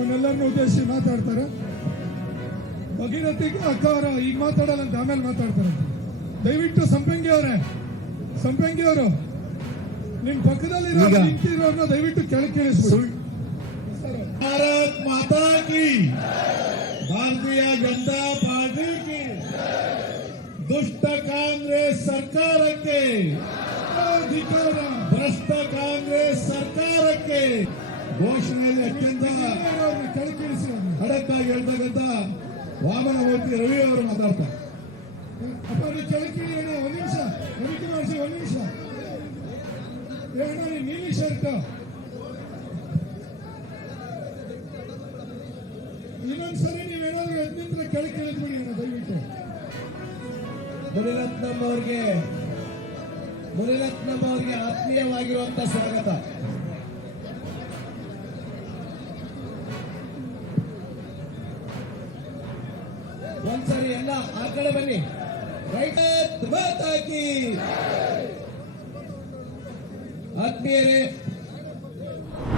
ನಮ್ಮನ್ನೆಲ್ಲರನ್ನು ಉದ್ದೇಶಿಸಿ ಮಾತಾಡ್ತಾರೆ. ಭಗೀರಥಿ ಅಕ್ಕ ಅವರ ಈಗ ಮಾತಾಡಲ್ಲ ಅಂತ ಆಮೇಲೆ ಮಾತಾಡ್ತಾರೆ. ದಯವಿಟ್ಟು ಸಂಪಂಗಿ ಅವರು ನಿಮ್ ಪಕ್ಕದಲ್ಲಿ ನಿಂತಿರೋರ್ನ ದಯವಿಟ್ಟು ಕೆಳಗೆ ಕೇಳಿಸ್ಬಿಡಿ. ಭಾರತ್ ಮಾತಾ ಕಿ, ಭಾರತೀಯ ಜನತಾ ಪಾರ್ಟಿ ಕಿ, ದುಷ್ಟ ಕಾಂಗ್ರೆಸ್ ಸರ್ಕಾರಕ್ಕೆ ಅಧಿಕಾರ, ಭ್ರಷ್ಟ ಕಾಂಗ್ರೆಸ್ ಸರ್ಕಾರಕ್ಕೆ ಘೋಷಣೆಯಲ್ಲಿ ಅತ್ಯಂತ ಖಡಕ್ ಆಗಿ ಹೇಳ್ತಕ್ಕಂಥ ವಾಮನಮೂರ್ತಿ ರವಿ ಅವರು ಮಾತಾಡ್ತಾರೆ. ಅಪ್ಪ ನೀವು ಕೆಳಗೆ ಒಂದ್ ನಿಮಿಷ ತನಿಖೆ ಮಾಡಿಸಿ, ಒಂದ್ ನಿಮಿಷ ನೀಲಿ ಶರ್ಟ್ ಇನ್ನೊಂದ್ಸರಿ ನೀವೇನಾದ್ರೂ ಎದ್ನಿಂದ ಕೆಳಗೆ ಕೇಳಿದ್ಬಿಡಿ ದಯವಿಟ್ಟು. ಮುನಿರತ್ನಂ ಅವರಿಗೆ ಆತ್ಮೀಯವಾಗಿರುವಂತಹ ಸ್ವಾಗತ. ಒಂದ್ಸರಿ ಎಲ್ಲ ಆ ಕಡೆ ಬನ್ನಿ. ರೈತ ಮಾತಾಕಿ ಆತ್ಮೀಯರೇ,